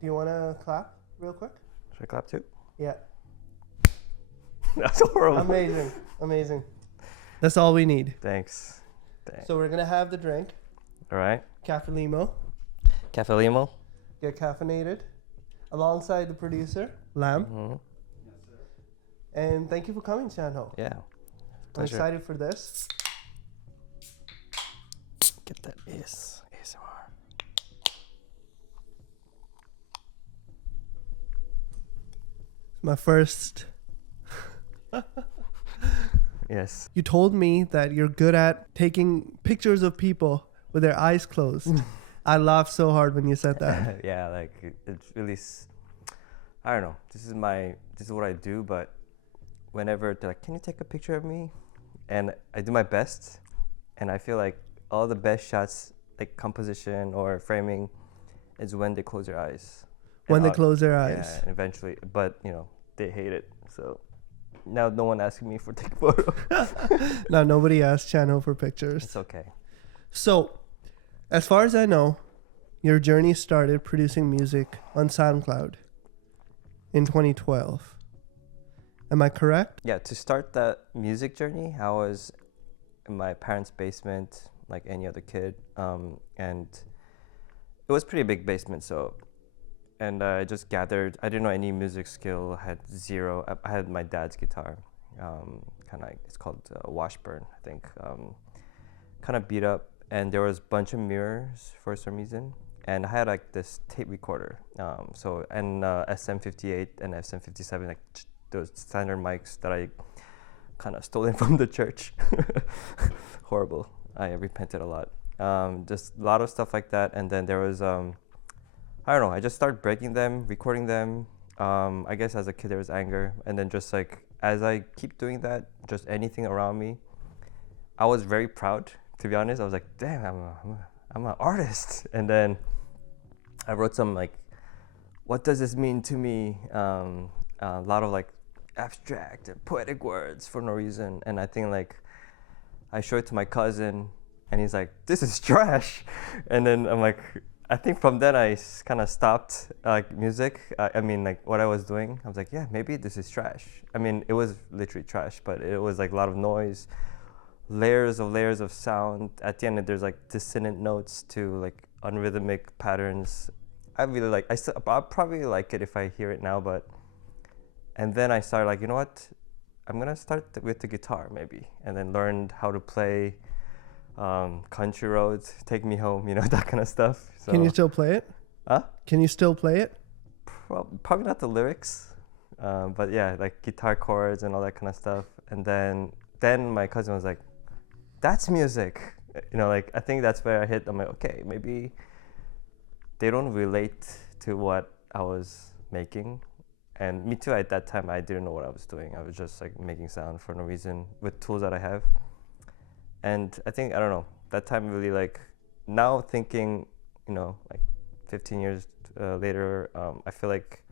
Do you want to clap real quick? Should I clap too? Yeah. That's horrible. Amazing. That's all we need. Thanks. So we're going to have the drink. All right. Cafe Limo. Cafe Limo. Get caffeinated. Alongside the producer, Lam. Mm-hmm. And thank you for coming, Chanho. Yeah. I'm Pleasure. excited for this. Get that ASMR. My first. Yes. You told me that you're good at taking pictures of people with their eyes closed. I laughed so hard when you said that. Yeah, like it's really. I don't know. This is what I do, but whenever they're like, "Can you take a picture of me?" and I do my best, and I feel like all the best shots, like composition or framing, is when they close their eyes. When they close their eyes. Yeah, and eventually, but they hate it. So now no one asking me for take photo. Now nobody asked Chanho for pictures. It's okay. So, as far as I know, your journey started producing music on SoundCloud in 2012. Am I correct? Yeah, to start that music journey, I was in my parents' basement, like any other kid, and it was pretty big basement. And I just gathered. I didn't know any music skill. I had zero. I had my dad's guitar, kind of. It's called Washburn, I think. Kind of beat up, and there was a bunch of mirrors for some reason. And I had like this tape recorder. And SM58 and SM57, like those standard mics that I kind of stolen from the church. Horrible. I repented a lot. Just a lot of stuff like that. And then there was, I don't know, I just started breaking them, recording them. I guess as a kid there was anger. And then just like, as I keep doing that, just anything around me, I was very proud, to be honest. I was like, damn, I'm an artist. And then I wrote some like, what does this mean to me? A lot of like abstract and poetic words for no reason. And I think like, I showed it to my cousin and he's like, this is trash. And then I'm like, I think from then I kind of stopped like music. I mean like what I was doing, I was like, yeah, maybe this is trash. I mean, it was literally trash, but it was like a lot of noise, layers of sound. At the end, there's like dissonant notes to like unrhythmic patterns. I really like, I'll probably like it if I hear it now, but, and then I started like, you know what? I'm gonna start with the guitar maybe, and then learned how to play Country Roads, Take Me Home, that kind of stuff. So, can you still play it? Huh? Can you still play it? Probably not the lyrics, but yeah, like guitar chords and all that kind of stuff. And then my cousin was like, that's music. Like I think that's where I hit. I'm like, okay, maybe they don't relate to what I was making. And me too, at that time, I didn't know what I was doing. I was just like making sound for no reason with tools that I have. And I think, I don't know, that time really like, now thinking, like 15 years later, I feel like,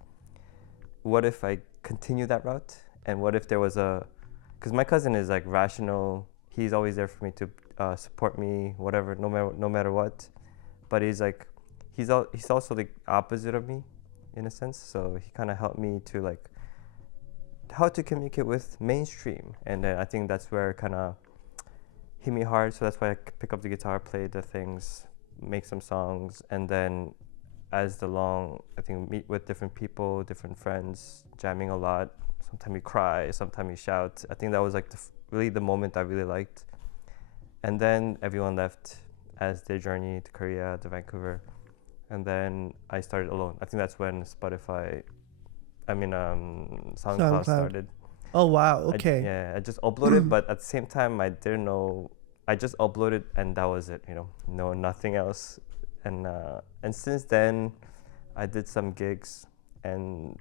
what if I continue that route? And what if there was because my cousin is like rational. He's always there for me to support me, whatever, no matter what. But he's like, he's also the opposite of me, in a sense. So he kind of helped me to like, how to communicate with mainstream. And then I think that's where it kind of hit me hard. So that's why I pick up the guitar, play the things, make some songs. And then as I think meet with different people, different friends, jamming a lot. Sometimes you cry, sometimes you shout. I think that was like really the moment I really liked. And then everyone left as their journey to Korea, to Vancouver. And then I started alone. I think that's when SoundCloud started. Oh, wow. Okay. I just uploaded, but at the same time, I didn't know. I just uploaded and that was it, no, nothing else. And since then, I did some gigs and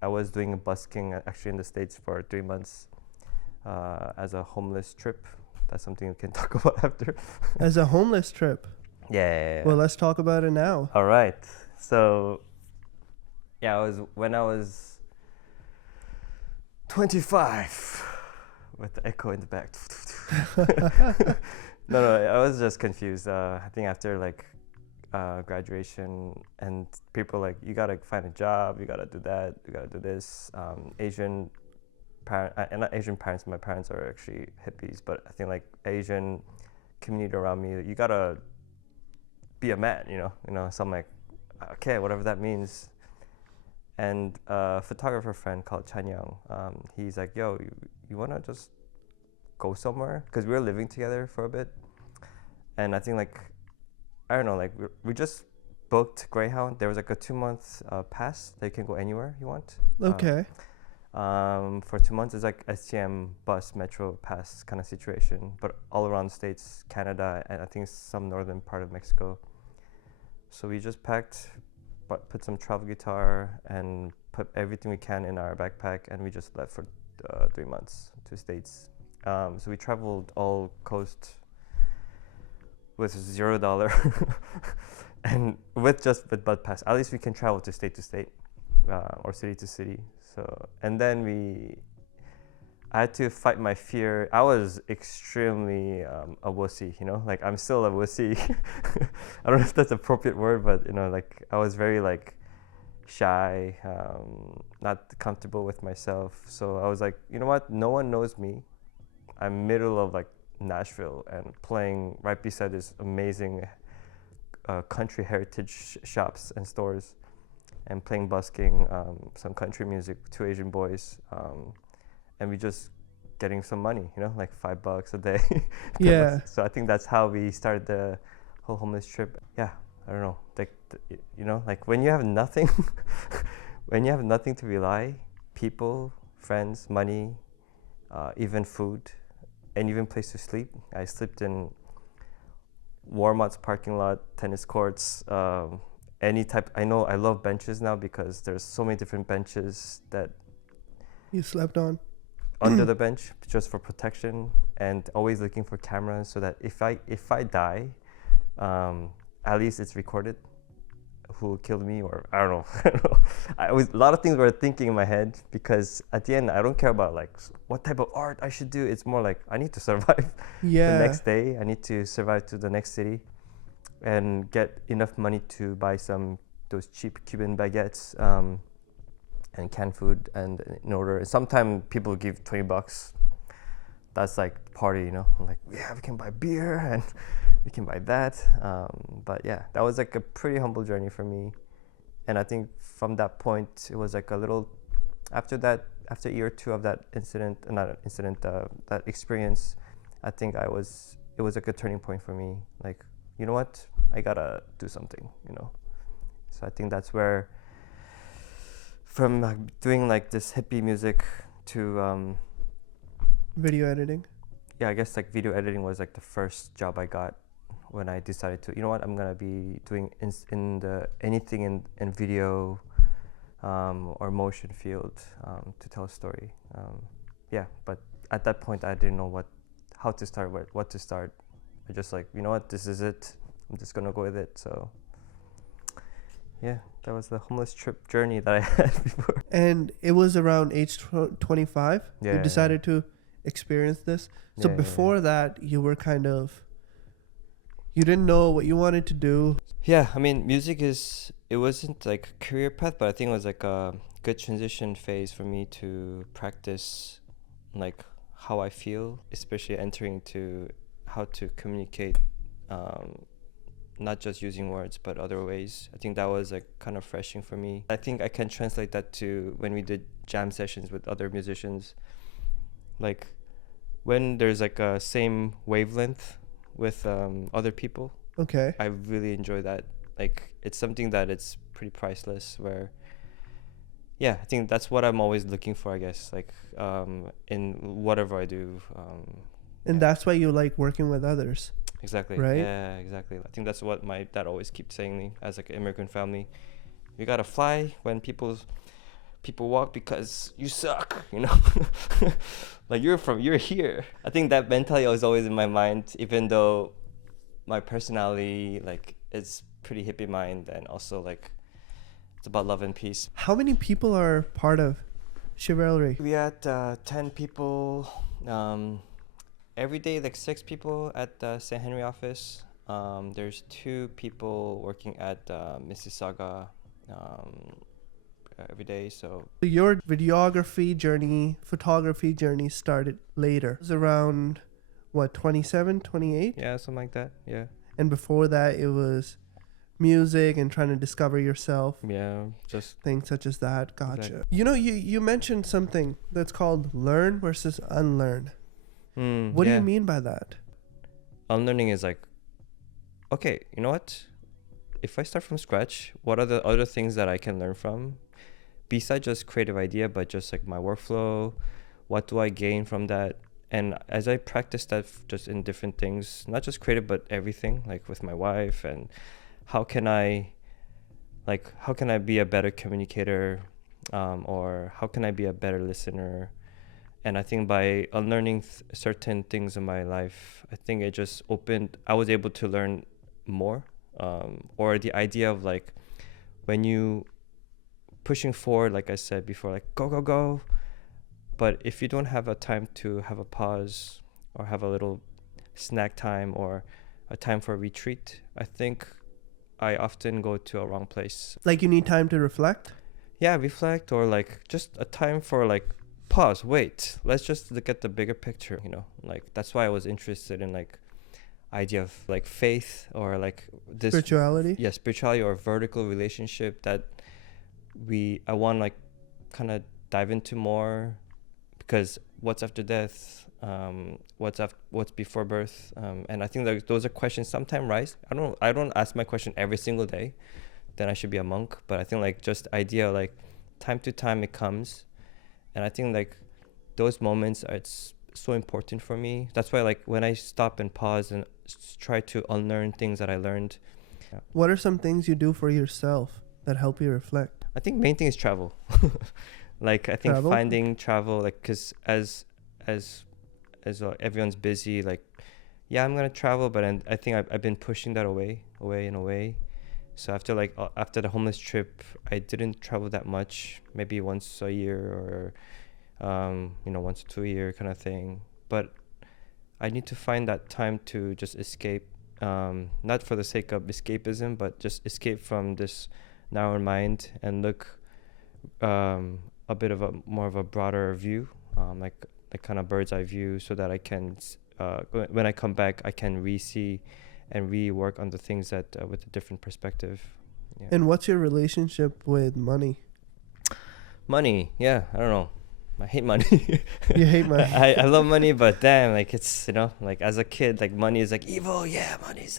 I was doing a busking actually in the States for 3 months as a homeless trip. That's something we can talk about after. As a homeless trip? Yeah. Well, let's talk about it now. All right. So, yeah, when I was 25, with the echo in the back. No, I was just confused. I think after like graduation, and people like, you gotta find a job, you gotta do that, you gotta do this. Asian parent, and not Asian parents. My parents are actually hippies, but I think like Asian community around me, you gotta be a man, So I'm like, okay, whatever that means. And a photographer friend called chanho, he's like, yo, you wanna just go somewhere? Because we were living together for a bit, and I think like, I don't know, like we just booked Greyhound. There was like a 2 month pass that you can go anywhere you want. Okay. For 2 months, it's like STM bus metro pass kind of situation, but all around the States, Canada, and I think some northern part of Mexico. So we just packed, put some travel guitar and put everything we can in our backpack, and we just left for 3 months to States. So we traveled all coast with $0 and with bus pass. At least we can travel to state or city to city. So, and then I had to fight my fear. I was extremely a wussy, like I'm still a wussy. I don't know if that's an appropriate word, but like I was very like shy, not comfortable with myself. So I was like, you know what? No one knows me. I'm middle of like Nashville and playing right beside this amazing country heritage shops and stores, and playing busking, some country music, 2 Asian boys, and we just getting some money, like $5 a day. Yeah. So I think that's how we started the whole homeless trip. Yeah, I don't know, like like when you have nothing, when you have nothing to rely, people, friends, money, even food, and even place to sleep. I slept in Walmart's parking lot, tennis courts, any type. I know I love benches now because there's so many different benches that You slept on? under the bench just for protection, and always looking for cameras so that if I die, at least it's recorded who killed me, or I don't know. A lot of things were thinking in my head, because at the end I don't care about like what type of art I should do. It's more like I need to survive Yeah. the next day. I need to survive to the next city and get enough money to buy those cheap Cuban baguettes and canned food, and in order. Sometimes people give $20. That's like party, I'm like, yeah, we can buy beer and we can buy that. But yeah, that was like a pretty humble journey for me. And I think from that point, it was like a little, after a year or two of that that experience, I think it was like a turning point for me. Like, you know what? I gotta do something, So I think that's where, from like doing like this hippie music to Video editing? yeah, I guess like video editing was like the first job I got when I decided to, I'm gonna be doing anything in video or motion field to tell a story. Yeah, but at that point I didn't know how to start, what to start. I just like, this is it. I'm just gonna go with it. So yeah, that was the homeless trip journey that I had before. And it was around age 25? Yeah. You decided to experience this? So before that, you were you didn't know what you wanted to do. Yeah, I mean, it wasn't like a career path, but I think it was like a good transition phase for me to practice like how I feel, especially entering to how to communicate, not just using words, but other ways. I think that was like kind of refreshing for me. I think I can translate that to when we did jam sessions with other musicians. Like when there's like a same wavelength with other people. Okay. I really enjoy that. Like it's something that it's pretty priceless, where yeah, I think that's what I'm always looking for, I guess, like in whatever I do. And that's why you like working with others. Exactly. Right? Yeah, exactly. I think that's what my dad always keeps saying me, as like an immigrant family. You gotta fly when people walk because you suck, like you're here. I think that mentality was always in my mind, even though my personality like is pretty hippie mind, and also like it's about love and peace. How many people are part of Chivalry? We had 10 people every day, like 6 people at the St. Henry office. There's two people working at Mississauga every day. So Your videography journey, photography journey started later. It was around, what, 27, 28? yeah, something like that. Yeah. And before that, it was music and trying to discover yourself. Yeah, just Things such as that. Gotcha. Exactly. You know, you mentioned something that's called learn versus unlearn. What do you mean by that? Unlearning is like, okay, you know what? If I start from scratch, what are the other things that I can learn from? Besides just creative idea, but just like my workflow, what do I gain from that? And as I practice that just in different things, not just creative, but everything, like with my wife, and how can I be a better communicator, or how can I be a better listener? And I think by unlearning certain things in my life, I think it just I was able to learn more, or the idea of like when you pushing forward, like I said before, like go, go, go. But if you don't have a time to have a pause or have a little snack time or a time for a retreat, I think I often go to a wrong place. Like you need time to reflect? Yeah, reflect, or like just a time for like pause, wait, let's just look at the bigger picture, like that's why I was interested in like idea of like faith or like this Spirituality? Yeah, spirituality or vertical relationship that I want to like kind of dive into more, because what's after death, what's before birth, and I think that those are questions sometimes rise. I don't ask my question every single day, then I should be a monk, but I think like just idea like time to time it comes, and I think like those moments it's so important for me. That's why like when I stop and pause and try to unlearn things that I learned. What are some things you do for yourself that help you reflect? I think main thing is travel. Like I think Travel? finding travel, like because as everyone's busy, like yeah, I'm gonna travel, but I think I've been pushing that away. So after the homeless trip, I didn't travel that much, maybe once a year or once or 2 year kind of thing. But I need to find that time to just escape, not for the sake of escapism, but just escape from this narrow mind and look a bit of a more of a broader view, like kind of bird's eye view, so that I can when I come back I can re-see and rework on the things that with a different perspective. Yeah. And what's your relationship with money? Money, yeah, I don't know, I hate money. You hate money? I love money, but damn, like it's like as a kid, like money is like evil. Yeah, money's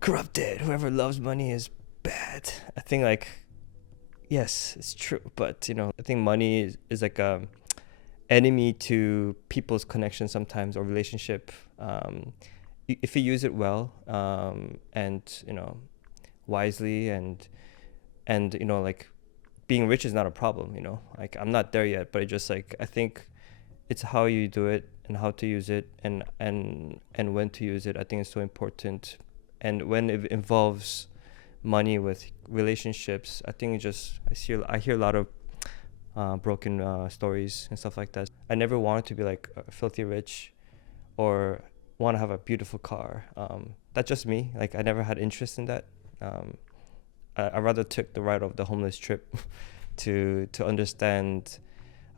corrupted. Whoever loves money is bad. I think like yes, it's true, but I think money is like a enemy to people's connection sometimes, or relationship. If you use it well, and wisely, and like being rich is not a problem. Like I'm not there yet, but it just like I think it's how you do it and how to use it, and when to use it. I think it's so important, and when it involves money with relationships, I think I hear a lot of broken stories and stuff like that. I never wanted to be like filthy rich or want to have a beautiful car. That's just me. Like I never had interest in that. I rather took the ride of the homeless trip to understand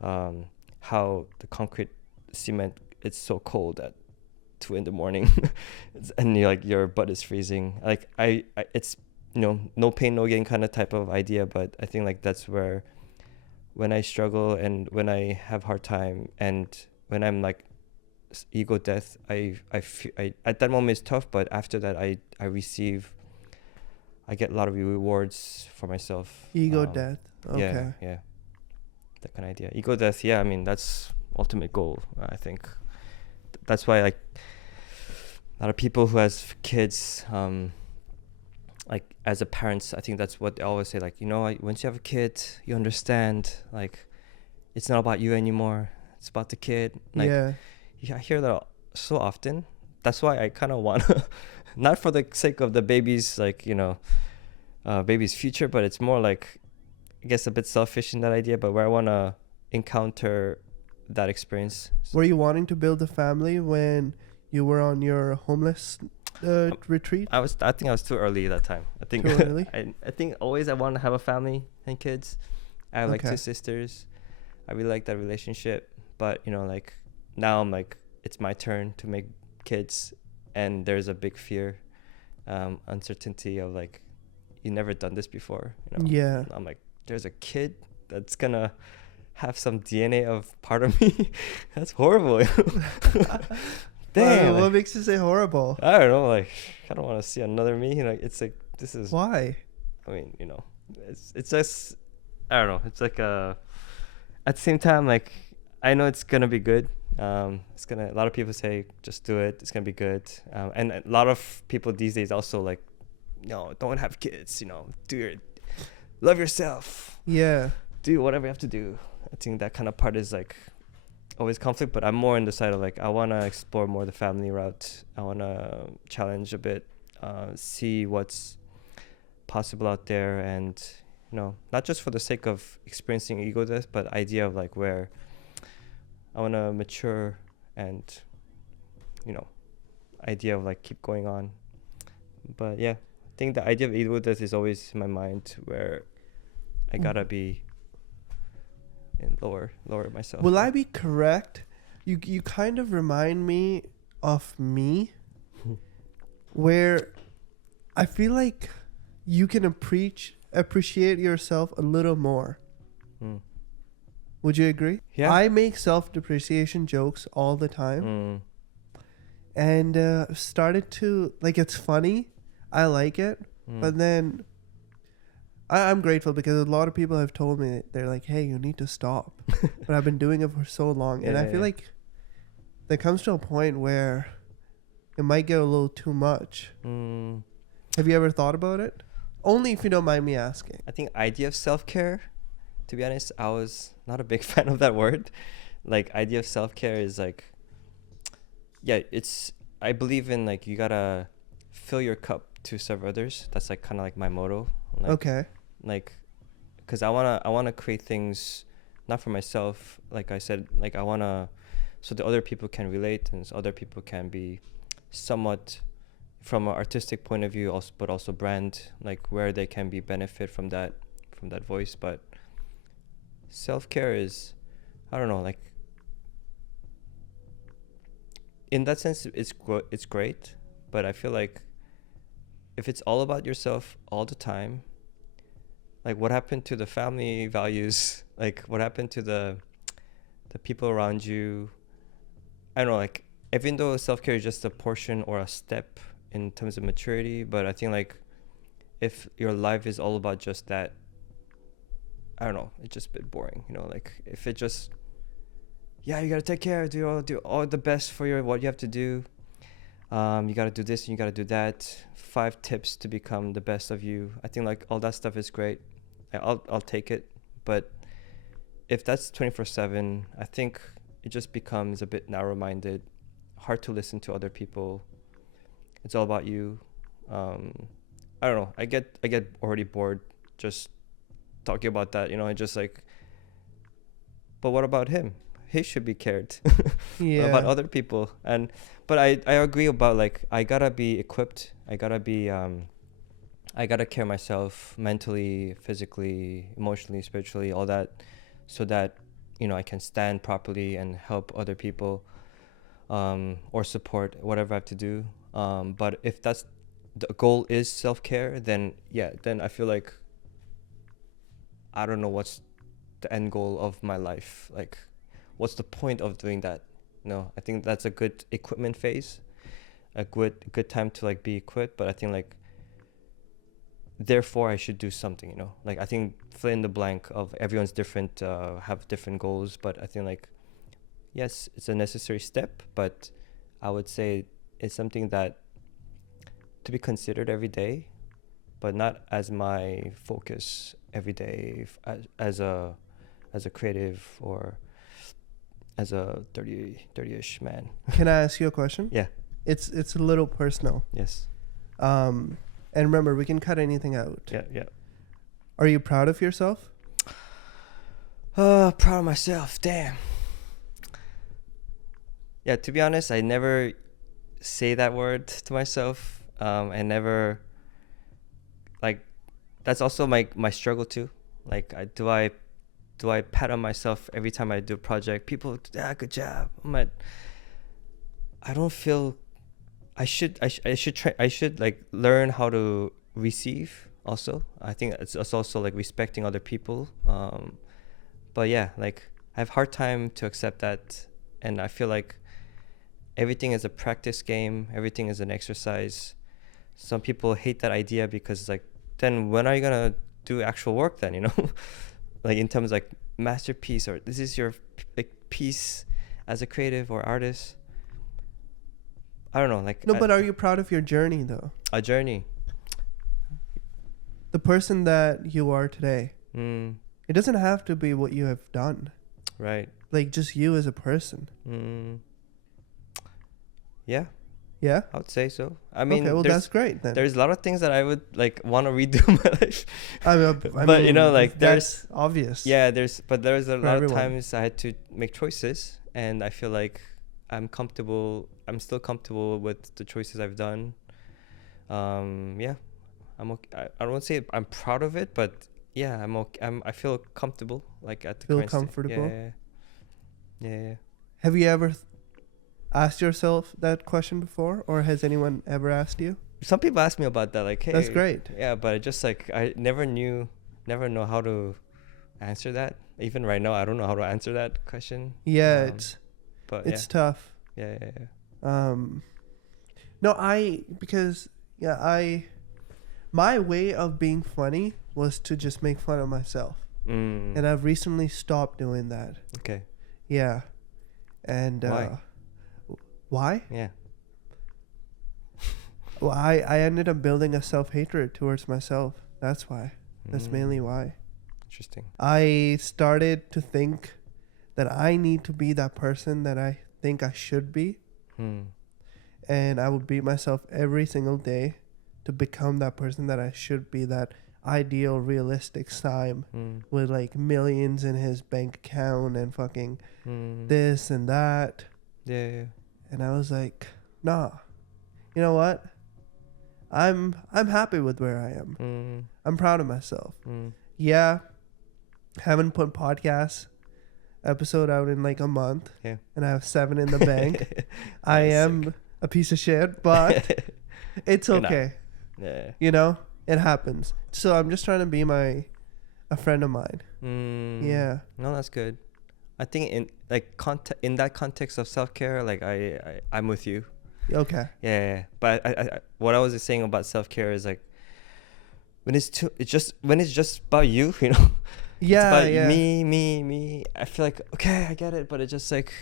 how the concrete cement, it's so cold at 2 a.m. and your butt is freezing. Like I it's no pain no gain kind of type of idea, but I think like that's where when I struggle and when I have hard time and when I'm like ego death, I at that moment it's tough, but after that I get a lot of rewards for myself. Ego death. Okay. Yeah, that kind of idea. Ego death. Yeah, I mean that's ultimate goal. I think that's why like a lot of people who has kids, like as a parents, I think that's what they always say. Like once you have a kid, you understand like it's not about you anymore. It's about the kid. Like, yeah. I hear that so often. That's why I kind of want to, not for the sake of the baby's like baby's future, but it's more like I guess a bit selfish in that idea, but where I want to encounter that experience. Were you wanting to build a family when you were on your homeless retreat? I think I was too early that time. I think Too early? I think always I want to have a family and kids. I have like Okay. 2 sisters. I really like that relationship, but you know, like now I'm like it's my turn to make kids, and there's a big fear, uncertainty of like you never done this before. You know, Yeah. I'm like there's a kid that's gonna have some DNA of part of me. That's horrible. Damn. What makes you say horrible? I don't know. Like I don't want to see another me. You know, it's like this is. Why? I mean, you know, it's just I don't know. It's like at the same time, like I know it's gonna be good. It's gonna. A lot of people say just do it. It's gonna be good. And a lot of people these days also like, no, don't have kids. You know, love yourself. Yeah. Do whatever you have to do. I think that kind of part is like always conflict, but I'm more on the side of like I want to explore more the family route. I want to challenge a bit, see what's possible out there, and you know, not just for the sake of experiencing ego death, but idea of like where I want to mature and you know, idea of like keep going on. But yeah, I think the idea of ego death is always in my mind where I gotta be and lower myself. Will I be correct? You kind of remind me of me, where I feel like you can appreciate yourself a little more. Would you agree? Yeah. I make self-depreciation jokes all the time, and started to like. It's funny. I like it, but then I'm grateful because a lot of people have told me that they're like, "Hey, you need to stop." But I've been doing it for so long, and I feel like there comes to a point where it might get a little too much. Have you ever thought about it? Only if you don't mind me asking. I think idea of self-care, to be honest, I was not a big fan of that word. Like idea of self-care is like, yeah, I believe in like you gotta fill your cup to serve others. That's like kind of like my motto. Like, Okay. Like, cause I wanna create things, not for myself. Like I said, like I wanna, so the other people can relate and so other people can be somewhat from an artistic point of view, also, but also brand, like where they can be benefit from that voice. But self-care is, I don't know, like in that sense, it's great, but I feel like if it's all about yourself all the time, like what happened to the family values? Like what happened to the people around you? I don't know, like even though self-care is just a portion or a step in terms of maturity, but I think like if your life is all about just that, I don't know, it's just a bit boring, you know, like if it just, yeah, you gotta take care, do all the best for what you have to do. You gotta do this and you gotta do that. 5 tips to become the best of you. I think like all that stuff is great. I'll take it, but if that's 24/7, I think it just becomes a bit narrow-minded, hard to listen to other people. It's all about you. I don't know. I get already bored just talking about that. You know, I just like. But what about him? He should be cared. Yeah. About other people, but I agree about like I gotta be equipped. I gotta care myself mentally, physically, emotionally, spiritually, all that, so that you know I can stand properly and help other people, or support whatever I have to do. But if that's the goal is self-care, then I feel like I don't know what's the end goal of my life. Like, what's the point of doing that? No, I think that's a good equipment phase, a good time to like be equipped. But I think like, therefore I should do something, you know, like I think fill in the blank of everyone's different, have different goals. But I think like, yes, it's a necessary step, but I would say it's something that to be considered every day, but not as my focus every day as a creative or as a 30-ish man. Can I ask you a question? Yeah. It's a little personal. Yes. And remember, we can cut anything out. Yeah. Are you proud of yourself? Proud of myself. Damn. Yeah, to be honest, I never say that word to myself, and never, like, that's also my struggle too. Like, do I pat on myself every time I do a project? People, good job. I don't feel I should like learn how to receive also. I think it's also like respecting other people. But yeah, like I have hard time to accept that, and I feel like everything is a practice game. Everything is an exercise. Some people hate that idea because like, then when are you gonna do actual work then? Like in terms of like masterpiece, or this is your like piece as a creative or artist. I don't know, like No, but are you proud of your journey though? a journey. The person that you are today. It doesn't have to be what you have done. Right. Like just you as a person. Yeah, Yeah? I would say so. I mean, okay, well that's great then. There's a lot of things that I would like want to redo in my life. I but mean, like that's obvious. Yeah, there's a lot everyone. of times I had to make choices, and I feel like I'm still comfortable with the choices I've done. Yeah, I'm okay. I don't want to say I'm proud of it, but yeah, I'm okay. I feel comfortable, like at the Feel current state. comfortable? Yeah. Have you ever asked yourself that question before, or has anyone ever asked you? Some people ask me about that, like, hey, that's great. Yeah, but just like I never know how to answer that. Even right now, I don't know how to answer that question. Yeah, it's tough. Yeah. No, because my way of being funny was to just make fun of myself. And I've recently stopped doing that. Okay. Yeah. And why? Yeah. Well, I ended up building a self-hatred towards myself. That's why. That's mainly why. Interesting. I started to think that I need to be that person that I think I should be. And I would beat myself every single day to become that person that I should be, that ideal, realistic Sime with like millions in his bank account and fucking this and that. Yeah. And I was like, nah, you know what? I'm happy with where I am. I'm proud of myself. Yeah, haven't put podcast episode out in like a month. Yeah. And I have 7 in the bank. I am sick. A piece of shit, but it's okay. Yeah. It happens. So I'm just trying to be a friend of mine. Yeah. No, that's good. I think in that context of self-care, like I'm with you. Okay. Yeah. But I what I was saying about self-care is like when it's just about you, Yeah. It's about me. I feel like, okay, I get it, but it's just like,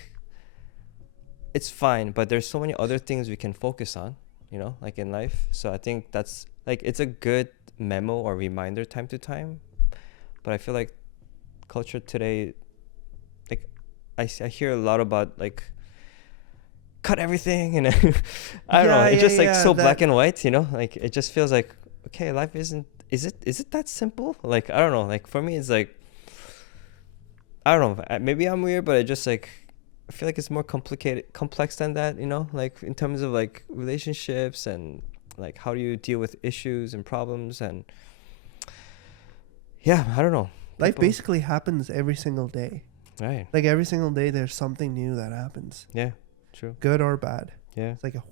it's fine. But there's so many other things we can focus on, like in life. So I think that's like, it's a good memo or reminder time to time. But I feel like culture today, like I hear a lot about like, cut everything, and I don't know. It's just like so black and white, like it just feels like, okay, life is it that simple? Like, I don't know. Like for me, it's like, I don't know. Maybe I'm weird, but I just like, I feel like it's more complex than that, like in terms of like relationships and like how do you deal with issues and problems, and yeah, I don't know. Life basically happens every single day. Right. Like every single day there's something new that happens. Yeah, true. Good or bad. Yeah. It's like a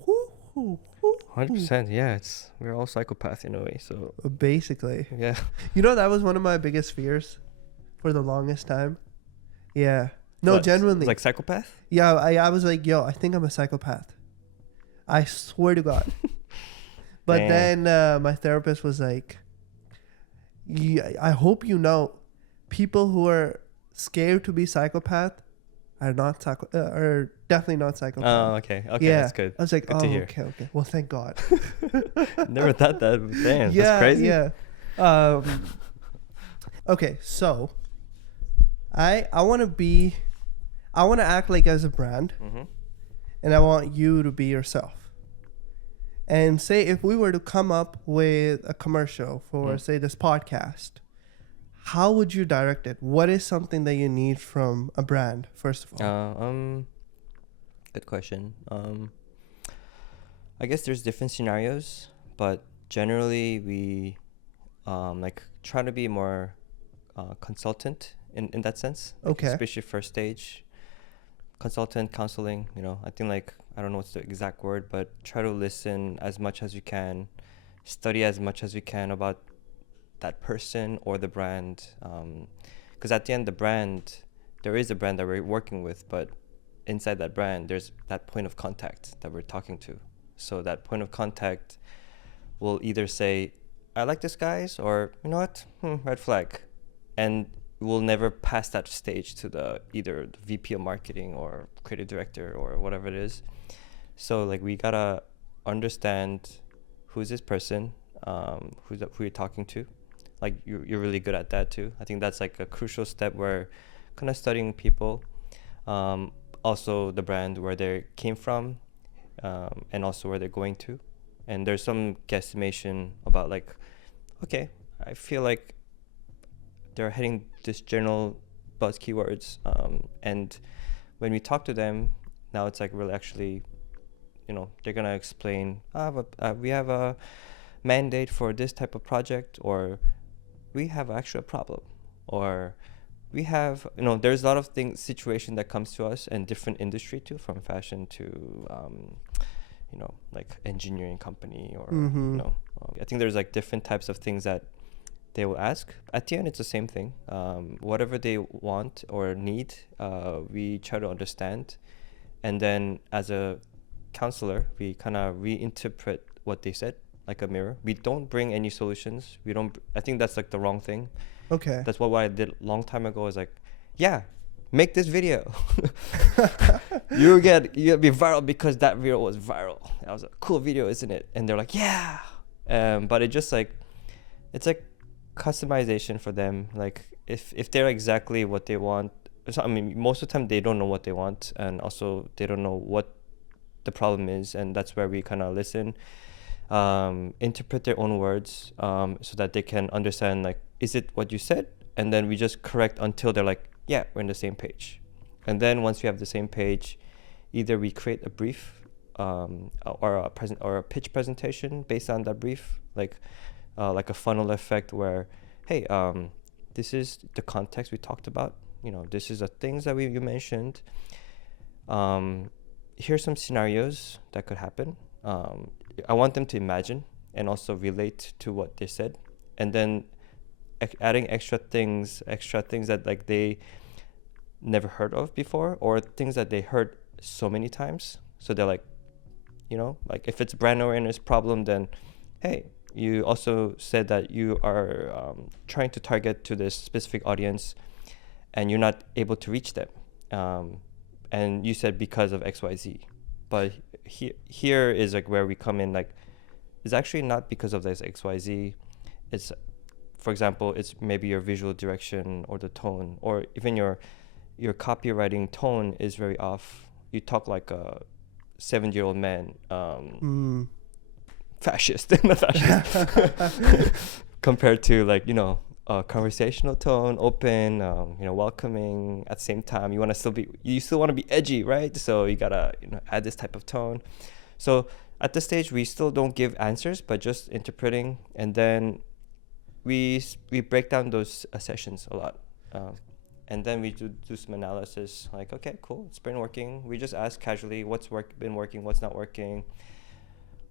100%. Yeah, we're all psychopaths in a way. So basically. Yeah. That was one of my biggest fears for the longest time. Yeah. No, genuinely. Like psychopath? Yeah, I was like, yo, I think I'm a psychopath. I swear to God. But then my therapist was like, I hope people who are scared to be psychopath are definitely not psychopath. Oh, okay. Okay, yeah. That's good. I was like, good okay. Well, thank God. Never thought that. Damn, that's crazy. Yeah. Okay, so I want to act like as a brand, and I want you to be yourself. And say if we were to come up with a commercial for, say, this podcast, how would you direct it? What is something that you need from a brand, first of all? Good question. I guess there's different scenarios, but generally we like try to be more consultant in that sense. Like Okay. especially first stage, consultant, counseling. I think like I don't know what's the exact word, but try to listen as much as you can, study as much as you can about that person or the brand. Because at the end, there is a brand that we're working with, but inside that brand, there's that point of contact that we're talking to. So that point of contact will either say, I like this guys, or you know what, red flag. And we'll never pass that stage to either the VP of marketing or creative director or whatever it is. So like we gotta understand who's this person, who you're talking to. Like you're really good at that too. I think that's like a crucial step where kind of studying people, also the brand, where they came from, and also where they're going to. And there's some guesstimation about like, okay, I feel like they're hitting this general buzz keywords. And when we talk to them, now it's like really actually, they're gonna explain, we have a mandate for this type of project, or we have actually a problem, or we have, there's a lot of situation that comes to us in different industry too, from fashion to, like engineering company, or, I think there's like different types of things that they will ask. At the end, it's the same thing. Whatever they want or need, we try to understand. And then as a counselor, we kind of reinterpret what they said, like a mirror. We don't bring any solutions. I think that's like the wrong thing. Okay. That's what I did a long time ago, is like, yeah, make this video. You'll be viral because that video was viral. That was a cool video, isn't it? And they're like, yeah. But it just like, it's like customization for them. Like if they're exactly what they want. So, I mean, most of the time they don't know what they want, and also they don't know what the problem is. And that's where we kind of listen, interpret their own words, so that they can understand, like, is it what you said? And then we just correct until they're like, yeah, we're on the same page. And then once we have the same page, either we create a brief, or a pitch presentation based on that brief, like a funnel effect where, hey, this is the context we talked about. This is the things that you mentioned. Here's some scenarios that could happen. I want them to imagine and also relate to what they said, and then adding extra things that like they never heard of before, or things that they heard so many times. So they're like, like if it's brand awareness problem, then hey, you also said that you are trying to target to this specific audience and you're not able to reach them, and you said because of XYZ. But here is like where we come in, like it's actually not because of this XYZ. It's, for example, it's maybe your visual direction or the tone, or even your copywriting tone is very off. You talk like a 7-year-old man, fascist, not fascist, compared to like, a conversational tone, open, welcoming. At the same time, you still want to be edgy, right? So you gotta, add this type of tone. So at this stage, we still don't give answers, but just interpreting, and then we break down those sessions a lot, and then we do some analysis. Like, okay, cool, it's been working. We just ask casually, what's been working, what's not working.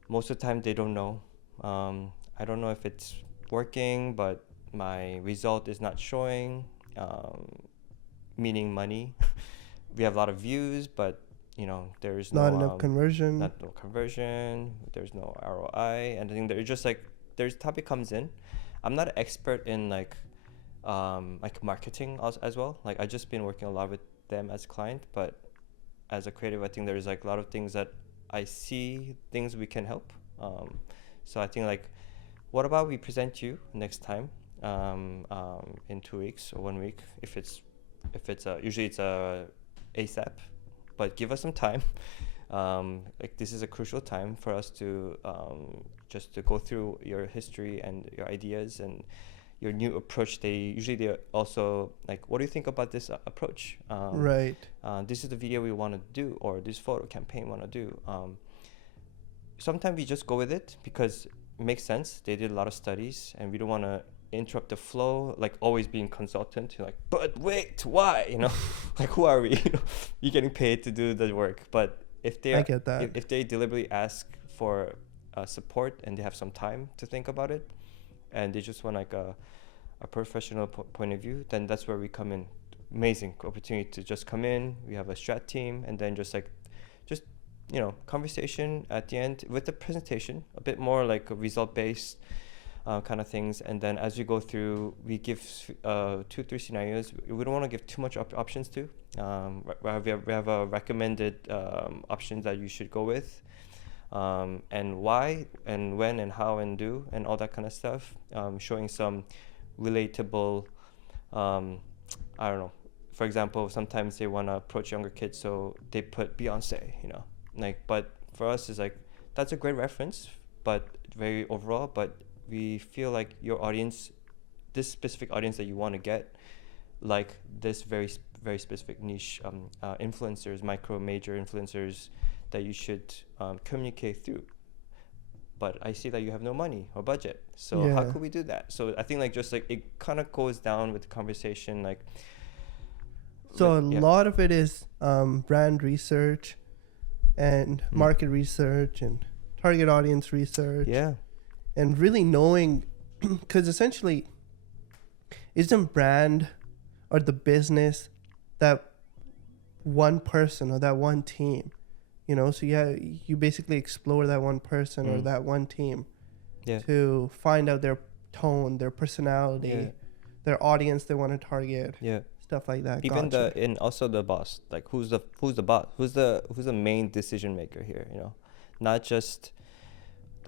Most of the time, they don't know. I don't know if it's working, but my result is not showing, meaning money. We have a lot of views, but there's not enough conversion. No conversion. There's no ROI, and I think there's just like there's topic comes in. I'm not an expert in like marketing as well. Like I just been working a lot with them as client, but as a creative, I think there's like a lot of things that I see things we can help. So I think like, what about we present you next time, in 2 weeks or 1 week, if it's usually it's ASAP, but give us some time. Like this is a crucial time for us to just to go through your history and your ideas and your new approach. They also like, what do you think about this approach? Right. This is the video we want to do, or this photo campaign we want to do. sometimes we just go with it because it makes sense. They did a lot of studies, and we don't want to interrupt the flow, like always being consultant. You're like, but wait, why? Like, who are we? You're getting paid to do the work. But if they I get that. if they deliberately ask for support and they have some time to think about it, and they just want like a professional point of view, then that's where we come in. Amazing opportunity to just come in. We have a strat team, and then just conversation at the end with the presentation, a bit more like a result-based kind of things. And then as we go through, we give 2-3 scenarios. We don't want to give too much options to. We have a recommended options that you should go with, and why, and when, and how, and do, and all that kind of stuff. Showing some relatable, I don't know. For example, sometimes they want to approach younger kids, so they put Beyonce, but for us, it's like, that's a great reference, but very overall. But we feel like your audience, this specific audience that you want to get, like this very specific niche influencers, major influencers that you should communicate through. But I see that you have no money or budget, so how could we do that? So I think it kind of goes down with the conversation, like. So a lot of it is brand research and market research and target audience research. Yeah. And really knowing, because essentially, isn't brand or the business that one person or that one team, So you basically explore that one person or that one team to find out their tone, their personality, their audience they want to target. Yeah. Stuff like that. Even and also the boss, like who's the boss, who's the main decision maker here, not just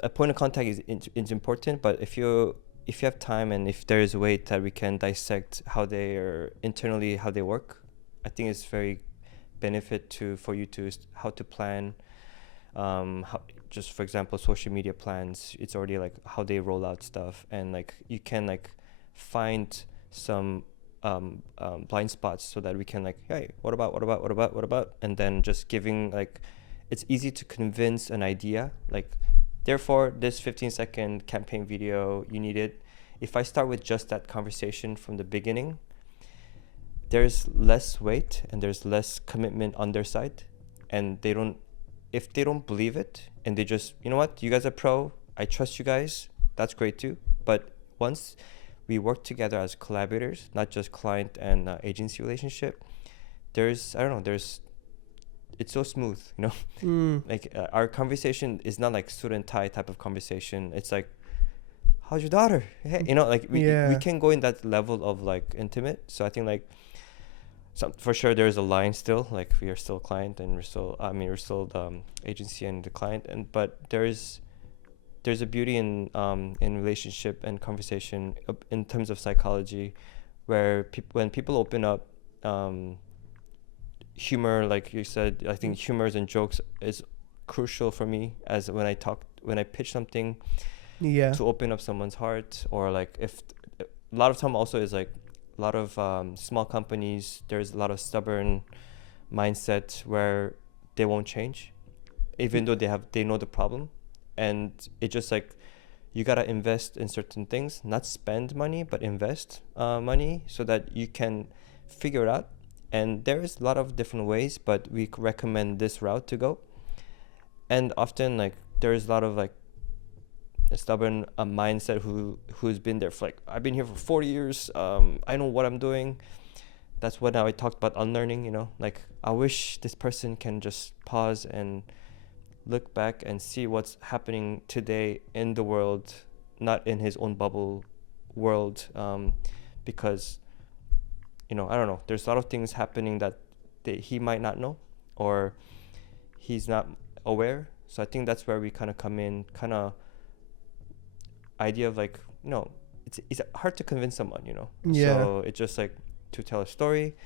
a point of contact is important, but if you have time and if there is a way that we can dissect how they are internally, how they work, I think it's very benefit for you to how to plan, just for example, social media plans. It's already like how they roll out stuff, and like you can like find some blind spots so that we can like, hey, what about, and then just giving like, it's easy to convince an idea, like, therefore this 15-second campaign video, you need it. If I start with just that conversation from the beginning, there's less weight and there's less commitment on their side, and if they don't believe it and they just, you know what, you guys are pro, I trust you guys, that's great too. But once we work together as collaborators, not just client and agency relationship, it's so smooth, like our conversation is not like suit and tie type of conversation. It's like, how's your daughter? Hey, we can go in that level of like intimate. So I think like for sure there's a line still, like we are still a client and we're still the agency and the client, but there's a beauty in relationship and conversation in terms of psychology, where when people open up, humor, like you said, I think humors and jokes is crucial for me as when I pitch something, to open up someone's heart. Or like if a lot of time also is like a lot of small companies, there's a lot of stubborn mindset where they won't change, even though they know the problem. And it just like, you gotta invest in certain things, not spend money, but invest money so that you can figure it out. And there is a lot of different ways, but we recommend this route to go. And often like there is a lot of like a stubborn mindset who's been there for like, I've been here for 40 years. I know what I'm doing. That's what I talked about unlearning, like I wish this person can just pause and look back and see what's happening today in the world, not in his own bubble world, because I don't know, there's a lot of things happening that he might not know or he's not aware. So I think that's where we kind of come in, kind of idea of like, it's hard to convince someone, so it's just like to tell a story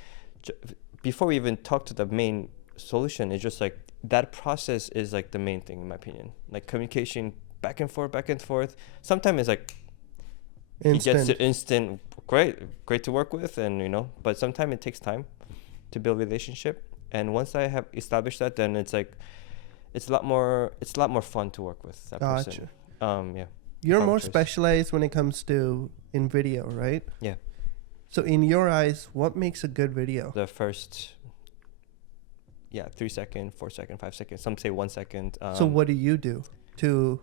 before we even talk to the main solution. It's just like that process is like the main thing in my opinion, like communication back and forth. Sometimes it's like instant. He gets it instant, great to work with, and but sometimes it takes time to build relationship. And once I have established that, then it's like it's a lot more fun to work with that person. Yeah. You're more Choice. specialized when it comes to in video, right? Yeah. So in your eyes, what makes a good video? The first 3 second, 4 second, 5 seconds. Some say 1 second. So what do you do to,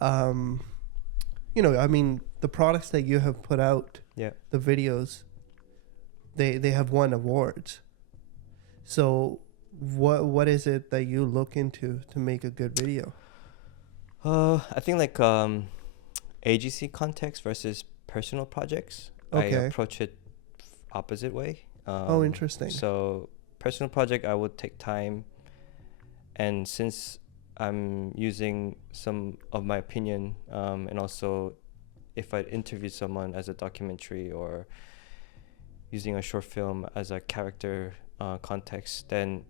I mean, the products that you have put out, the videos, they have won awards. So what is it that you look into to make a good video? I think like agency context versus personal projects. Okay. I approach it opposite way. Interesting. So personal project, I would take time, and since I'm using some of my opinion, and also if I interview someone as a documentary or using a short film as a character context, then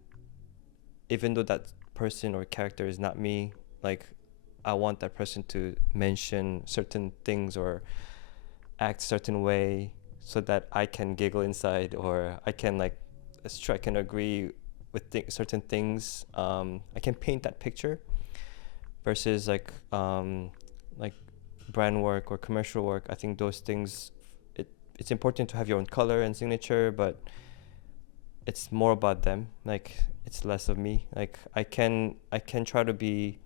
even though that person or character is not me, like I want that person to mention certain things or act certain way so that I can giggle inside, or I can like I can agree with certain things. I can paint that picture versus like brand work or commercial work. I think those things, it's important to have your own color and signature, but it's more about them. Like it's less of me. Like I can try to be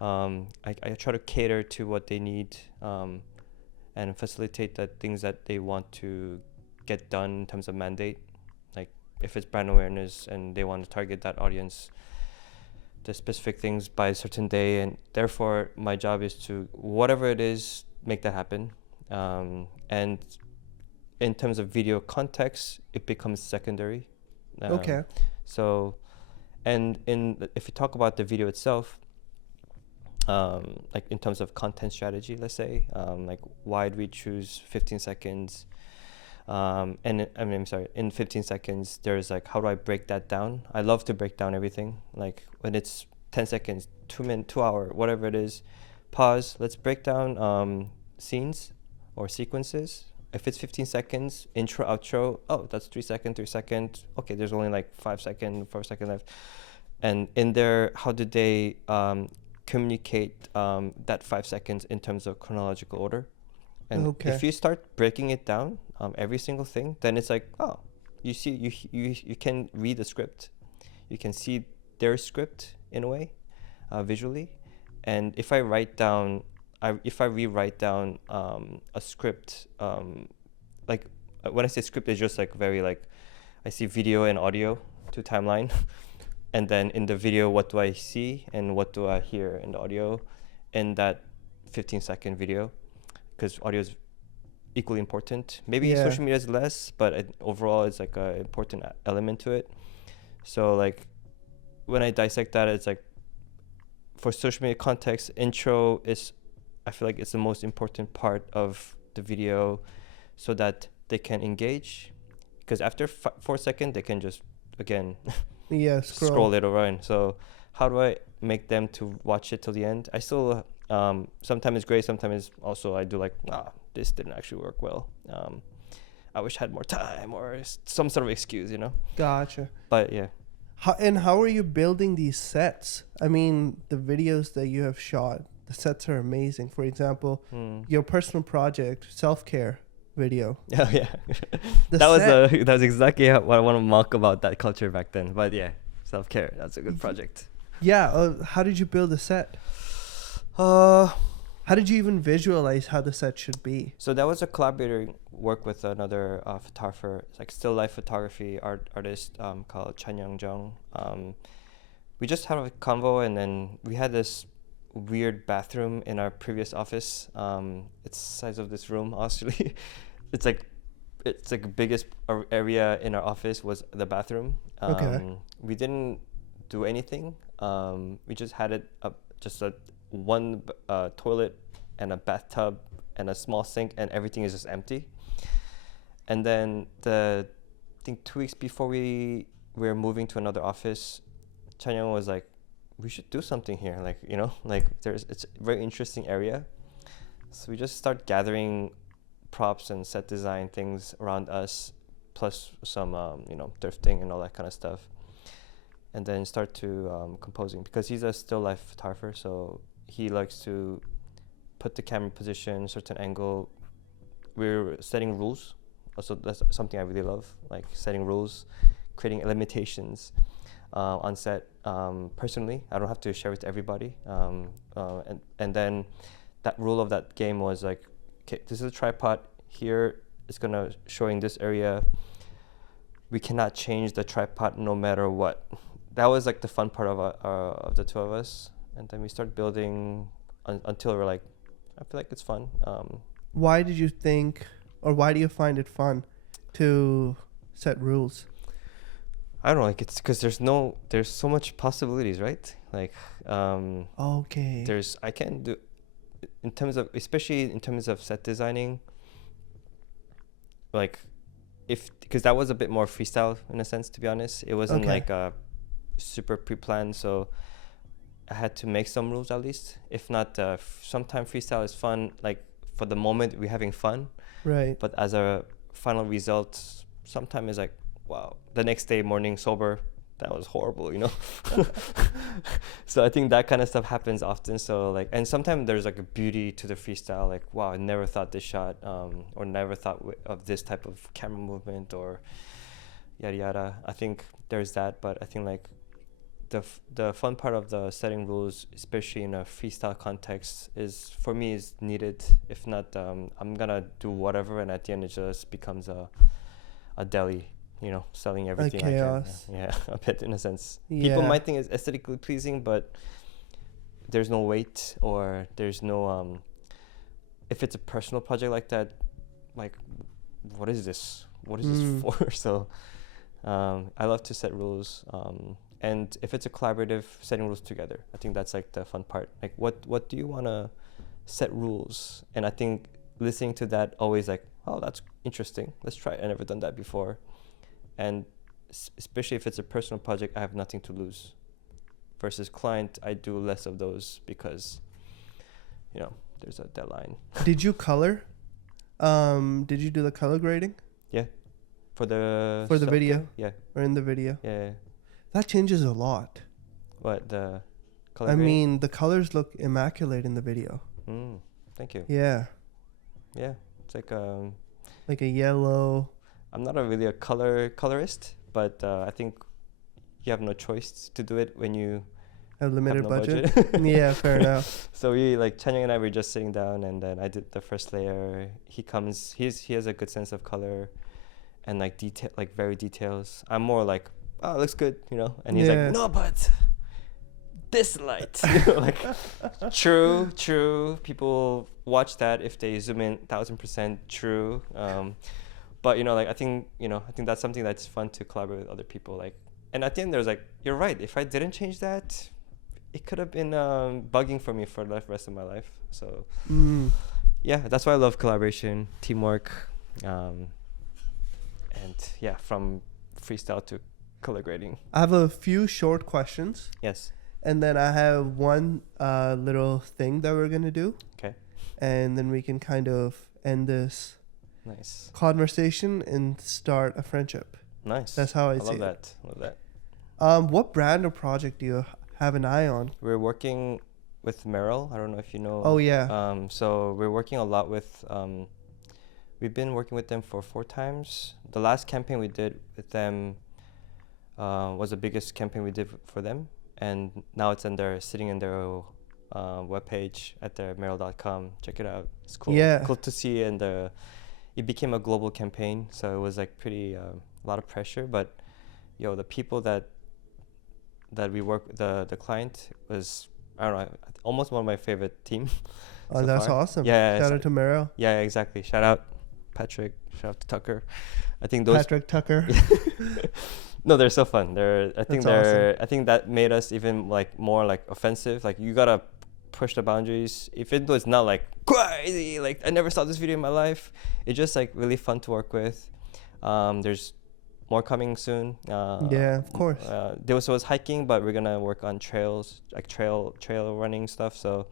I try to cater to what they need, and facilitate the things that they want to get done in terms of mandate. Like if it's brand awareness and they want to target that audience, the specific things by a certain day, and therefore my job is to, whatever it is, make that happen. And in terms of video context, it becomes secondary. Okay. So, and if you talk about the video itself, like in terms of content strategy, let's say, like why do we choose 15 seconds? And in 15 seconds, there's like, how do I break that down? I love to break down everything. Like when it's 10 seconds, 2 minutes, 2 hour, whatever it is, pause. Let's break down scenes or sequences. If it's 15 seconds, intro, outro, oh, that's 3 second, 3 second. Okay, there's only like 5 second, 4 second left. And in there, how did they communicate that 5 seconds in terms of chronological order? And if you start breaking it down, every single thing, then it's like, oh, you see, you can read the script, you can see their script in a way, visually. And if I rewrite down a script, like when I say script, it's just like very like, I see video and audio to timeline, and then in the video, what do I see and what do I hear in the audio in that 15-second video? Because audio is equally important. Maybe social media is less, but overall it's like an important element to it. So like when I dissect that, it's like for social media context, intro is, I feel like it's the most important part of the video so that they can engage. Because after 4 seconds, they can just, again, scroll it around. So how do I make them to watch it till the end? I still, sometimes it's great, sometimes also I do like, this didn't actually work well. I wish I had more time or some sort of excuse, Gotcha. But yeah. How are you building these sets? I mean, the videos that you have shot, the sets are amazing. For example, your personal project, self-care video. Oh yeah, that was exactly what I want to mock about that culture back then. But yeah, self-care, that's a good project. Yeah, how did you build a set? How did you even visualize how the set should be? So that was a collaborating work with another photographer, like still life photography artist called chanho. We just had a convo, and then we had this weird bathroom in our previous office. It's the size of this room, actually. It's like biggest area in our office was the bathroom. We didn't do anything. We just had it just one toilet and a bathtub and a small sink, and everything is just empty. And then I think 2 weeks before we were moving to another office, chanho was like, we should do something here, it's a very interesting area. So we just start gathering props and set design things around us, plus some thrifting and all that kind of stuff. and then start to composing, because he's a still life photographer, so he likes to put the camera position, certain angle. We're setting rules. Also, that's something I really love, like setting rules, creating limitations on set. Personally, I don't have to share with everybody. And then that rule of that game was like, okay, this is a tripod. Here it's gonna showing this area. We cannot change the tripod no matter what. That was like the fun part of the two of us. And then we start building until we're like, I feel like it's fun. Why did you think, or why do you find it fun to set rules? I don't know, like it's because there's so much possibilities, right? Like, Okay. I can do, in terms of, especially in terms of set designing, like, because that was a bit more freestyle in a sense, to be honest. It wasn't like a super pre-planned, so I had to make some rules at least. If not, sometimes freestyle is fun, like for the moment we're having fun. Right. But as a final result, sometimes it's like, wow, the next day morning sober, that was horrible, you know. So I think that kind of stuff happens often. So like, and sometimes there's like a beauty to the freestyle, like, wow, I never thought this shot, or never thought of this type of camera movement, or yada yada. I think there's that, but I think like the fun part of the setting rules, especially in a freestyle context, is for me is needed. If not, I'm gonna do whatever, and at the end it just becomes a deli, you know, selling everything. A chaos. Yeah, a bit in a sense. Yeah. People might think it's aesthetically pleasing, but there's no weight, or there's no if it's a personal project like that, like, what is this? What is this for? So I love to set rules. And if it's a collaborative, setting rules together, I think that's like the fun part. Like, what do you want to set rules? And I think listening to that, always like, oh, that's interesting. Let's try it. I never done that before. And especially if it's a personal project, I have nothing to lose. Versus client, I do less of those because, you know, there's a deadline. Did you color? Did you do the color grading? Yeah. For the video? Yeah. Or in the video? Yeah. That changes a lot. What, the color I grading? mean, the colors look immaculate in the video. Thank you. Yeah. Yeah. It's like a yellow. I'm not really a colorist, but I think you have no choice to do it when you have limited have no budget. budget. Yeah, fair enough. So we, like, Chanho and I were just sitting down, and then I did the first layer. He has a good sense of color and like detail, like very details. I'm more like, oh, it looks good, you know? And he's like, no, but this light. You know, like, true. People watch that if they zoom in 1,000% true. But, you know, like, I think that's something that's fun to collaborate with other people. Like, and at the end, there's like, you're right. If I didn't change that, it could have been bugging for me for the rest of my life. So, yeah, that's why I love collaboration, teamwork, and yeah, from freestyle to color grading. I have a few short questions. Yes. And then I have one little thing that we're going to do. Okay. And then we can kind of end this Nice conversation and start a friendship. Nice. That's how I see love it. that. Love that. What brand or project do you have an eye on? We're working with Merrill. I don't know if you know. Oh, yeah. So we're working a lot with, we've been working with them for 4 times. The last campaign we did with them was the biggest campaign we did for them. And now it's sitting in their webpage at their merrill.com. Check it out. It's cool. Yeah. Cool to see. And it became a global campaign. So it was like pretty, a lot of pressure. But, the people that we work with, the client was, I don't know, almost one of my favorite team. Oh, that's far. awesome. Yeah. Shout out to Merrill. Yeah, exactly. Shout out Patrick. Shout out to Tucker. I think those. Patrick Tucker. No, they're so fun. I think awesome. I think that made us even like more like offensive. Like, you gotta push the boundaries. If it was not like crazy, like I never saw this video in my life, it's just like really fun to work with. There's more coming soon. Yeah, of course. There was hiking, but we're gonna work on trails, like trail running stuff. So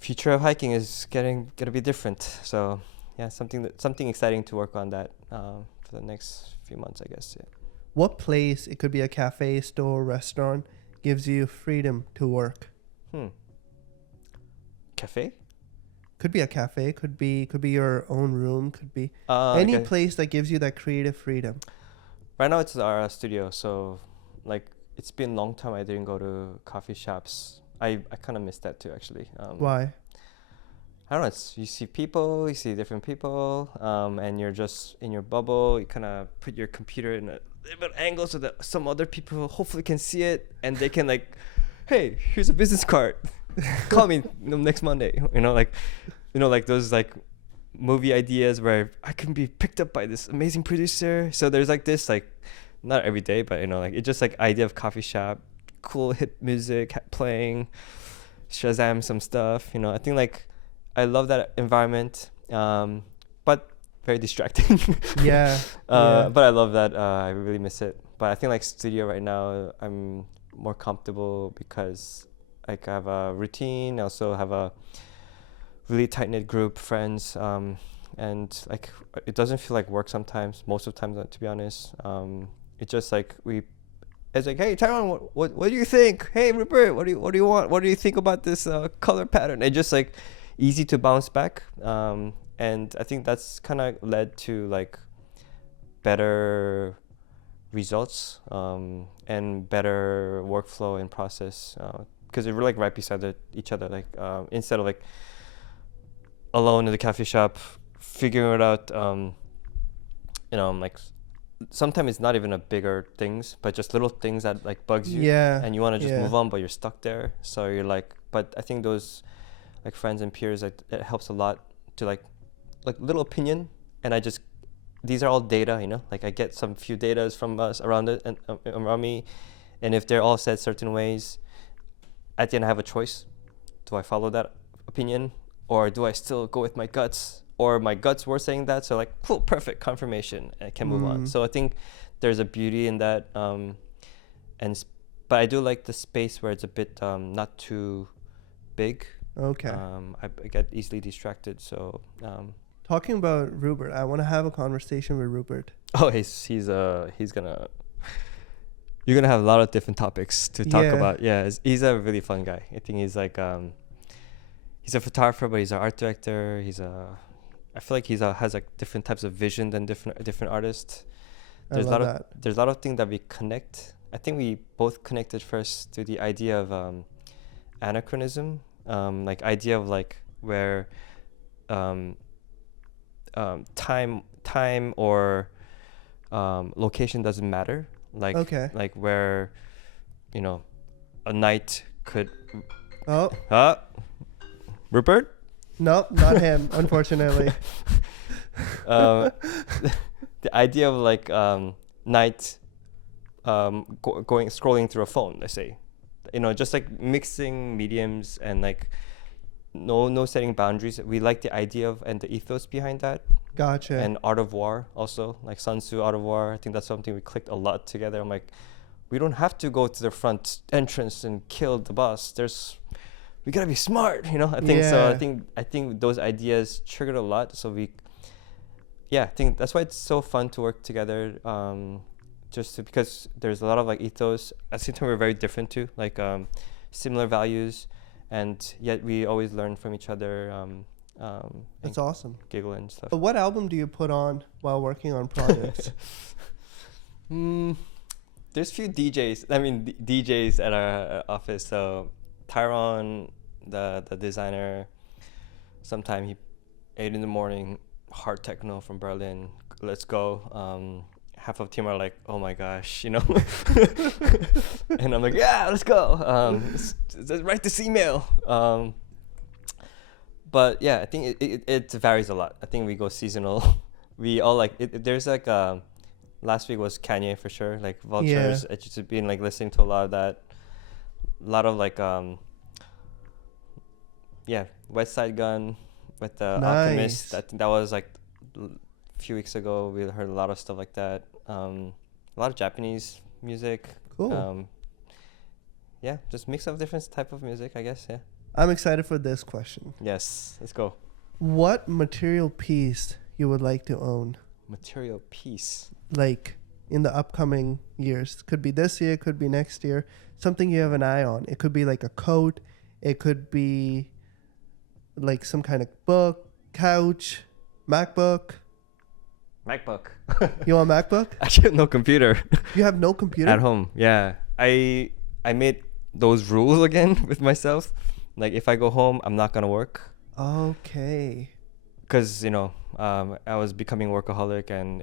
future of hiking is gonna be different. So yeah, something exciting to work on that for the next few months, I guess. Yeah. what place, it could be a cafe, store, restaurant, gives you freedom to work? Cafe? Could be a cafe, could be your own room, could be any Okay. place that gives you that creative freedom. Right now it's our studio, so like it's been a long time I didn't go to coffee shops. I kind of miss that too, actually. Why? I don't know. You see people, you see different people, and you're just in your bubble. You kind of put your computer in a little bit angle so that some other people hopefully can see it, and they can like, hey, here's a business card. Call me next Monday. Like those like movie ideas where I can be picked up by this amazing producer. So there's like this like, not every day, but like it's just like idea of coffee shop, cool hip music playing, Shazam some stuff. I think like. I love that environment, but very distracting. Yeah. But I love that. I really miss it. But I think like studio right now, I'm more comfortable because like I have a routine. I also have a really tight knit group friends, and like it doesn't feel like work sometimes. Most of the time, to be honest, it's just like It's like, hey, Tyrone, what do you think? Hey, Rupert, what do you want? What do you think about this color pattern? And just like. Easy to bounce back, and I think that's kind of led to like better results and better workflow and process because we're like right beside each other, like instead of like alone in the coffee shop figuring it out. Like sometimes it's not even a bigger things, but just little things that like bugs you, and you want to just move on, but you're stuck there. So you're like, but I think those like friends and peers, it helps a lot to like little opinion, and these are all data, like I get some few datas from us around it and around me, and if they're all said certain ways, at the end I have a choice. Do I follow that opinion, or do I still go with my guts, or my guts were saying that, so like cool, perfect confirmation, and I can move on. So I think there's a beauty in that, but I do like the space where it's a bit not too big. Okay. I get easily distracted, so. Talking about Rupert, I want to have a conversation with Rupert. Oh, he's gonna. You're gonna have a lot of different topics to talk about. Yeah, he's a really fun guy. I think he's like he's a photographer, but he's an art director. I feel like has like different types of vision than different artists. There's a lot of things that we connect. I think we both connected first to the idea of anachronism. Like idea of like where time or location doesn't matter, like like where a night could Rupert? No, not him, unfortunately. The idea of like night scrolling through a phone, let's say, just like mixing mediums and like no setting boundaries. We like the idea of and the ethos behind that. Gotcha. And Art of War also, like Sun Tzu, Art of War. I think that's something we clicked a lot together. I'm like, we don't have to go to the front entrance and kill the boss. We gotta be smart, I think so. I think those ideas triggered a lot. So I think that's why it's so fun to work together. Because there's a lot of like ethos. At the same time, we're very different too, like similar values, and yet we always learn from each other. That's awesome. Giggle and stuff. But what album do you put on while working on projects? There's few DJs. I mean, DJs at our office. So Tyrone, the designer, sometime 8 a.m, hard techno from Berlin. Let's go. Half of the team are like, oh my gosh, and I'm like, yeah, let's go. Let's write this email. But yeah, I think it varies a lot. I think we go seasonal. We all like it. There's like last week was Kanye for sure. Like Vultures. It's just been like listening to a lot of that. A lot of like West Side Gun with the Alchemist. I think that was like a few weeks ago. We heard a lot of stuff like that. A lot of Japanese music. Cool. Just mix of different type of music, I guess. Yeah. I'm excited for this question. Yes, let's go. What material piece you would like to own? Material piece. Like in the upcoming years? Could be this year, could be next year. Something you have an eye on. It could be like a coat. It could be like some kind of book, couch, MacBook. You want a MacBook? Actually, no computer. You have no computer? At home. Yeah. I made those rules again with myself. Like if I go home, I'm not gonna work. Okay. Because I was becoming workaholic, and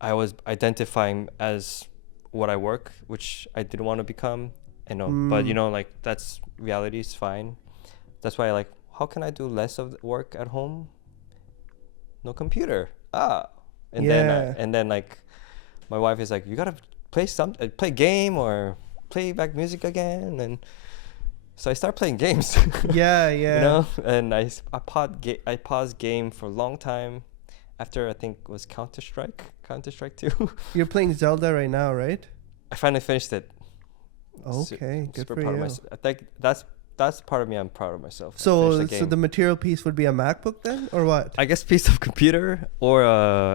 I was identifying as what I work, which I didn't want to become. But like that's reality is fine. That's why how can I do less of the work at home? No computer. And then like my wife is like, you gotta play game or play back music again, and so I start playing games. Yeah. And I paused game for a long time after I think it was Counter-Strike 2. You're playing Zelda right now, right? I finally finished it. Okay, good super for proud you. of myself. I think that's part of me. I'm proud of myself. So the material piece would be a MacBook then, or what? I guess piece of computer or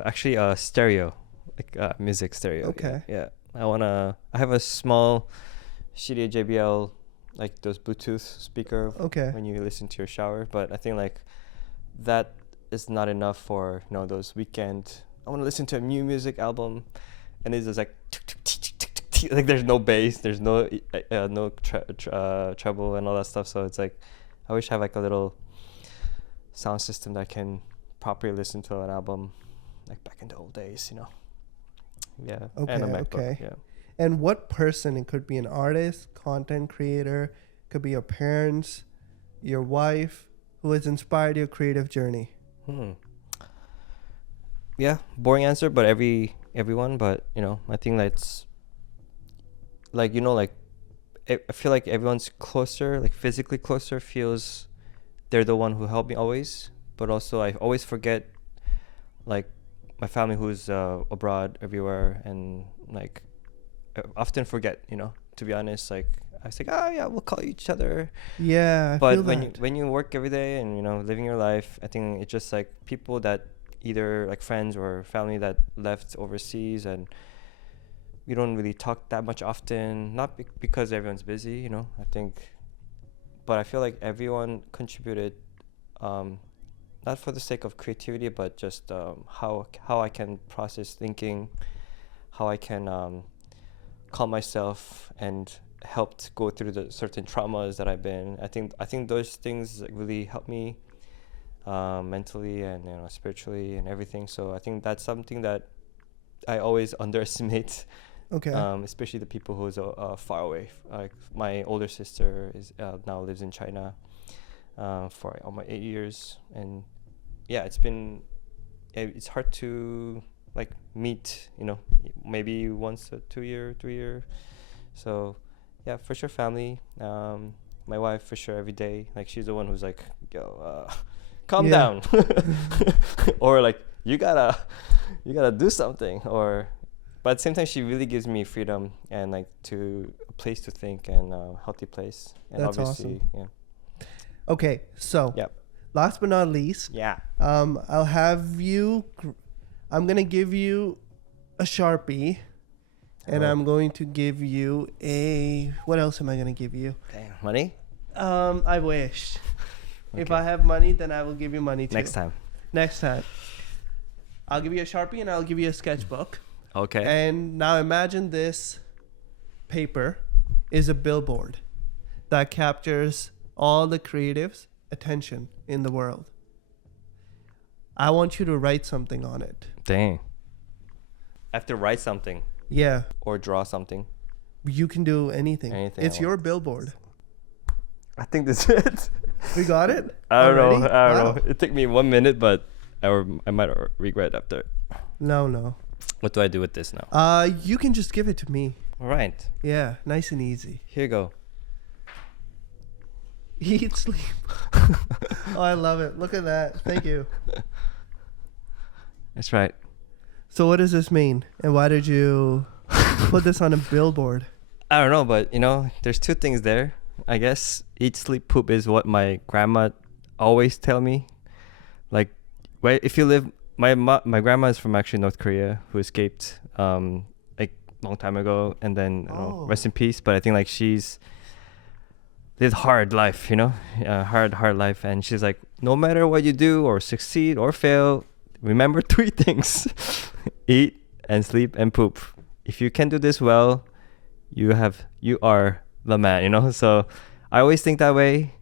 actually a stereo, like music stereo. Okay. Yeah. I have a small shitty JBL, like those Bluetooth speaker. Okay. When you listen to your shower, but I think like that is not enough for those weekend. I want to listen to a new music album, and it's just like like there's no bass, there's no treble and all that stuff. So it's like I wish I have like a little sound system that can properly listen to an album like back in the old days, Yeah. Okay. And a MacBook. Okay. Yeah. And what person? It could be an artist, content creator, could be your parents, your wife, who has inspired your creative journey. Yeah, boring answer, but everyone, but I think that's like I feel like everyone's closer, like physically closer, feels they're the one who helped me always, but also I always forget like my family who's abroad everywhere, and like I often forget, to be honest. Like I was like, oh yeah, we'll call each other. Yeah, but when you work every day and living your life, I think it's just like people that either like friends or family that left overseas, and we don't really talk that much often, not because everyone's busy, I think, but I feel like everyone contributed, not for the sake of creativity, but just how I can process thinking, how I can calm myself and helped go through the certain traumas that I've been. I think those things really help me mentally and spiritually and everything. So I think that's something that I always underestimate. Okay. Especially the people who's far away. Like my older sister is now lives in China for almost 8 years, and yeah, it's hard to like meet, maybe once a 2 year, 3 year. So yeah, for sure family. My wife for sure every day. Like she's the one who's like, yo, calm down, or like you gotta do something, or. But at the same time, she really gives me freedom and like a place to think and a healthy place. And that's obviously, awesome. Yeah. Okay, so last but not least, I'll have you. I'm gonna give you a Sharpie, and I'm going to give you a. What else am I gonna give you? Damn, money. I wish. Okay. If I have money, then I will give you money too. Next time. I'll give you a Sharpie and I'll give you a sketchbook. Okay. And now imagine this paper is a billboard that captures all the creatives' attention in the world. I want you to write something on it. Dang. I have to write something. Yeah. Or draw something. You can do anything. It's your billboard. I think that's it. We got it? I don't know. It took me 1 minute, but I might regret after. No. What do I do with this now? You can just give it to me. All right. Yeah, nice and easy. Here you go. Eat, sleep. Oh, I love it. Look at that. Thank you. That's right. So what does this mean? And why did you put this on a billboard? I don't know, but there's two things there. I guess eat, sleep, poop is what my grandma always tell me. Like, if you live my grandma is from actually North Korea, who escaped like long time ago, and then rest in peace. But I think like she's lived hard life, hard life, and she's like, no matter what you do or succeed or fail, remember 3 things: eat and sleep and poop. If you can do this well, you are the man, So I always think that way.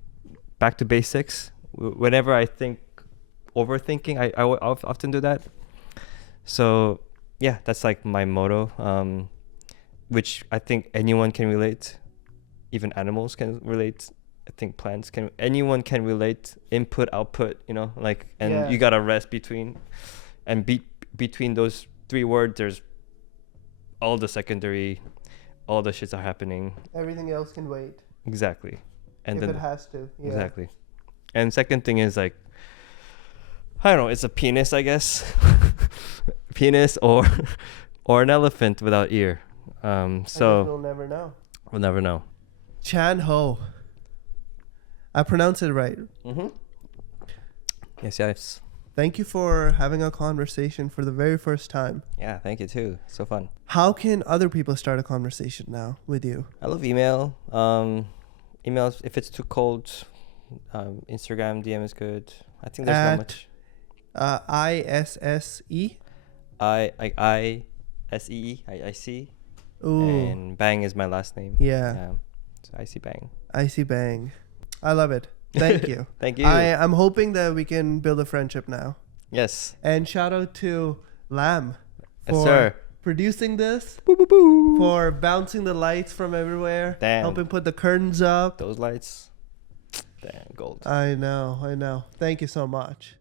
Back to basics. Whenever I think overthinking, I often do that. So yeah, that's like my motto, which I think anyone can relate. Even animals can relate. I think plants can. Anyone can relate. Input, output. And you gotta rest between, and between those 3 words, there's all the secondary, all the shits are happening. Everything else can wait. Exactly. And if it has to. Yeah. Exactly. And second thing is like, I don't know, it's a penis, I guess. Penis or an elephant without ear. So we'll never know. We'll never know. Chanho. I pronounce it right. Mm-hmm. Yes. Thank you for having a conversation for the very first time. Yeah, thank you too. So fun. How can other people start a conversation now with you? I love email. Emails, if it's too cold, Instagram DM is good. I think there's not much. ISSE? ISEE. Ooh. And Bang is my last name. Yeah. So I see Bang. I see Bang. I love it. Thank you. Thank you. I'm hoping that we can build a friendship now. Yes. And shout out to Lam for producing this, boo, boo, boo. For bouncing the lights from everywhere, helping put the curtains up. Those lights, damn, gold. I know. Thank you so much.